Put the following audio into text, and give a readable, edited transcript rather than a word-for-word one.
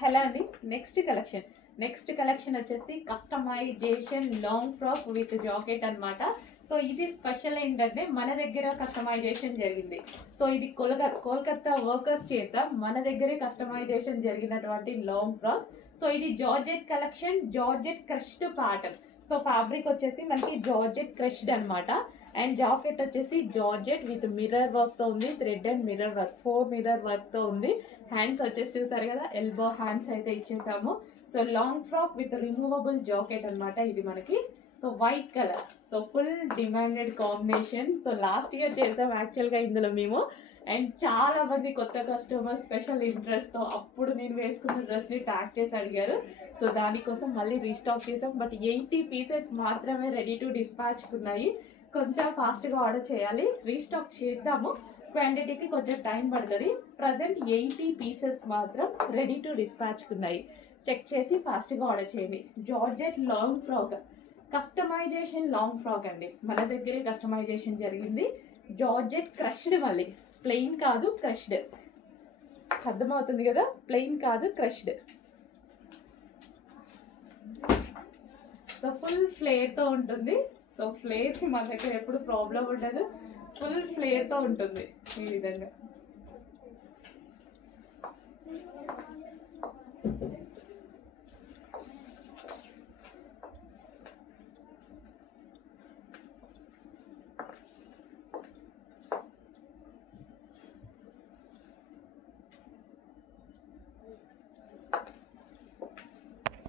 Hello అండి. Next collection వచ్చేసి customisation long frock with jacket అన్నమాట. సో ఇది స్పెషల్ ఏంటంటే మన దగ్గర కస్టమైజేషన్ జరిగింది. సో ఇది కోల్కతా వర్కర్స్ చేత మన దగ్గరే కస్టమైజేషన్ జరిగినటువంటి లాంగ్ ఫ్రాక్. సో ఇది georgette collection, georgette crushed pattern. So fabric వచ్చేసి మనకి జార్జెట్ క్రష్డ్ అన్నమాట. అండ్ జాకెట్ వచ్చేసి జార్జెట్ విత్ మిర్రర్ వర్క్ తో ఉంది, thread and mirror work, 4 mirror work తో ఉంది. హ్యాండ్స్ వచ్చేసి చూసారు కదా, ఎల్బో హ్యాండ్స్ అయితే ఇచ్చేసాము. So long frock with removable jacket అన్నమాట ఇది మనకి. So white colour, so full demanded combination. So last year చేసాం యాక్చువల్గా ఇందులో మేము. అండ్ చాలా మంది కొత్త కస్టమర్ స్పెషల్ ఇంట్రెస్ట్ తో అప్పుడు నేను వేసుకున్న డ్రెస్ ని ట్యాగ్ చేసి అడిగారు. సో దానికోసం మళ్ళీ రీస్టాక్ చేసాం. బట్ 80 పీసెస్ మాత్రమే రెడీ టు డిస్పాచ్ ఉన్నాయి. కొంచెం ఫాస్ట్గా ఆర్డర్ చేయాలి, రీస్టాక్ చేద్దాము. క్వాంటిటీకి కొంచెం టైం పడుతుంది. ప్రజెంట్ 80 పీసెస్ మాత్రం రెడీ టు డిస్పాచ్ ఉన్నాయి. చెక్ చేసి ఫాస్ట్గా ఆర్డర్ చేయండి. Georgette long frock, customisation long frock అండి. మన దగ్గరే కస్టమైజేషన్ జరిగింది. జార్జెట్ క్రష్డ్, మళ్ళీ ప్లెయిన్ కాదు, క్రష్డ్. అర్థమవుతుంది కదా, ప్లెయిన్ కాదు, క్రష్డ్. సో ఫుల్ ఫ్లేర్తో ఉంటుంది. సో ఫ్లేర్కి మన దగ్గర ఎప్పుడు ప్రాబ్లం ఉండదు, ఫుల్ ఫ్లేర్తో ఉంటుంది ఈ విధంగా.